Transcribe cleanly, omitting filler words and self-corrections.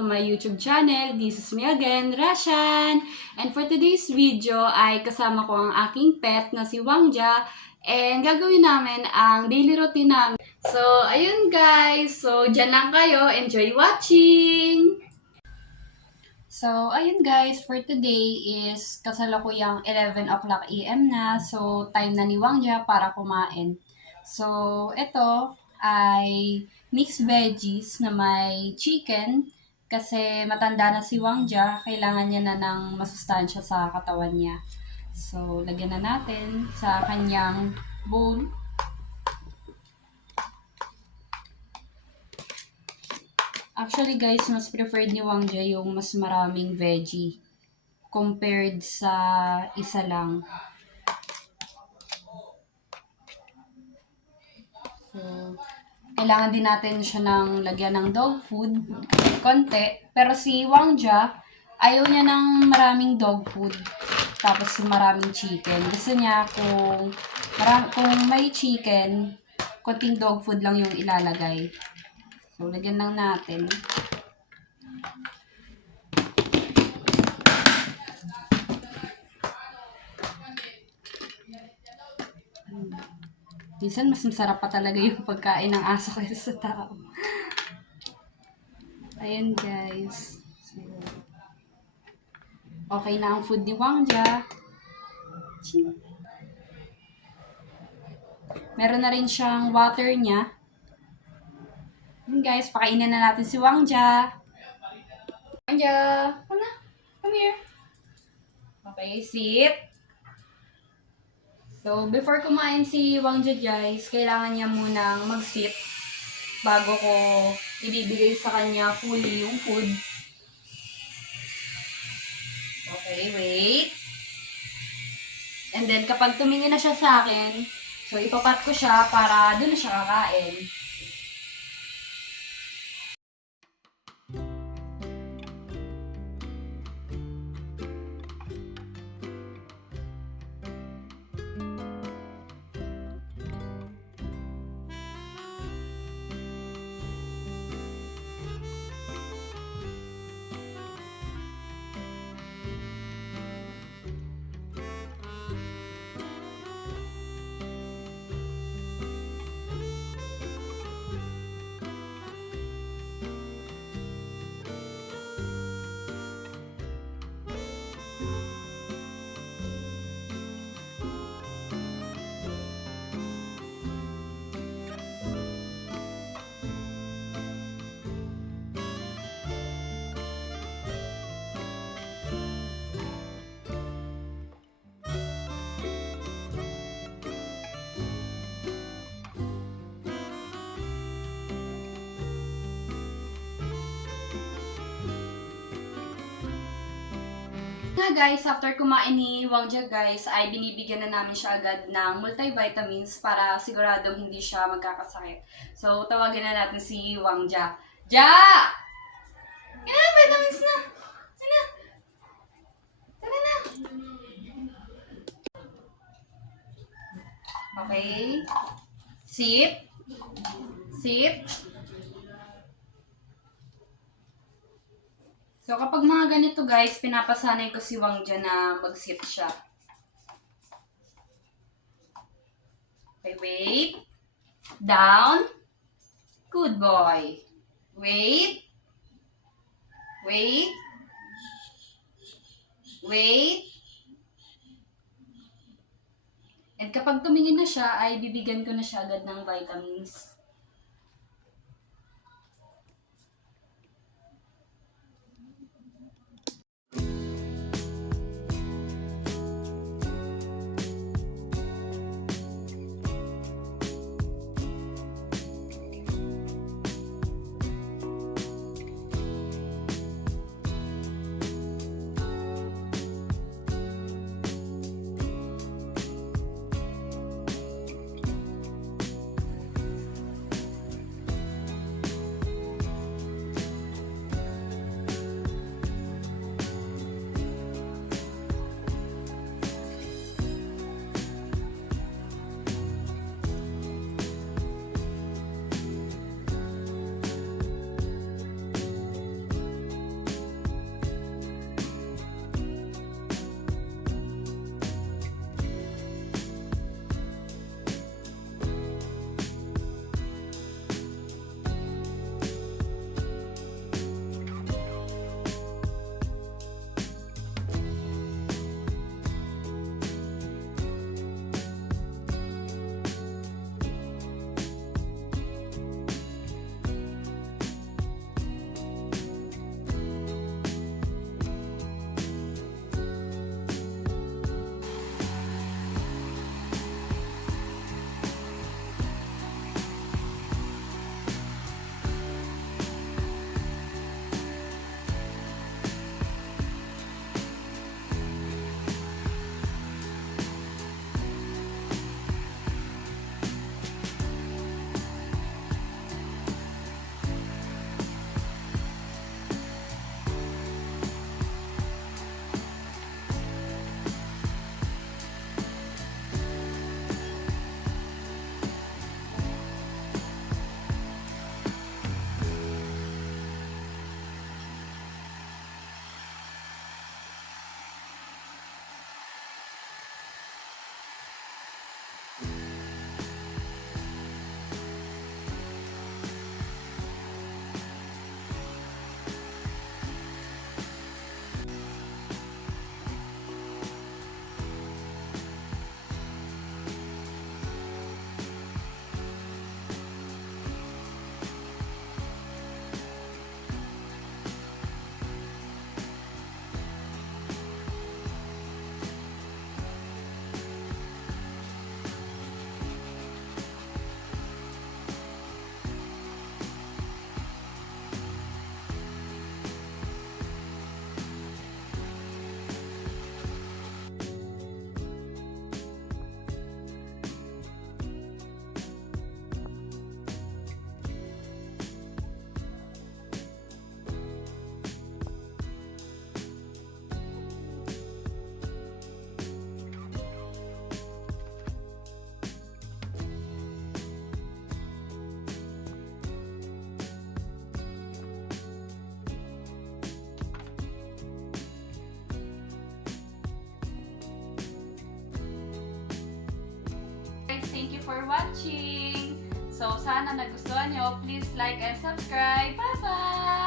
to my YouTube channel. This is me again, Rashan. And for today's video ay kasama ko ang aking pet na si Wangja. And gagawin namin ang daily routine namin. So, ayun guys. So, dyan lang kayo. Enjoy watching! So, ayun guys, for today is kasalukuyang 11 o'clock AM na. So, time na ni Wangja para kumain. So, ito ay mixed veggies na may chicken kasi matanda na si Wangja, kailangan niya na ng masustansya sa katawan niya. So, lagyan na natin sa kanyang bowl. Actually guys, mas preferred ni Wangja yung mas maraming veggie compared sa isa lang. So, kailangan din natin siya ng lagyan ng dog food, konti. Pero si Wangja, ayaw niya ng maraming dog food, tapos maraming chicken. Gusto niya kung may chicken, konting dog food lang yung ilalagay. So, lagyan lang natin. Minsan, mas masarap pa talaga yung pagkain ng aso kaysa sa tao. Ayan, guys. So, okay na ang food ni Wangja. Meron na rin siyang water niya. Ayan, guys. Pakainin na natin si Wangja. Wangja, come na. Come here. Okay, sit. So, before kumain si Wangja guys, kailangan niya munang mag-sit bago ko ibibigay sa kanya fully yung food. Okay, wait. And then, kapag tumingin na siya sa akin, so ipapat ko siya para doon na siya kakain. Nga guys, after kumain ni Wangja guys, ay binibigyan na namin siya agad ng multivitamins para siguradong hindi siya magkakasakit. So, tawagin na natin si Wangja. Ja! Kailangan vitamins na! Sana! Tara na! Okay. Sit. Sit. So, kapag mga ganito guys, pinapasanay ko si Wangja na mag-sit siya. Okay, wait. Down. Good boy. Wait. Wait. Wait. And kapag tumingin na siya, ay bibigyan ko na siya agad ng vitamins. for watching. So, sana nagustuhan nyo. Please like and subscribe. Bye-bye!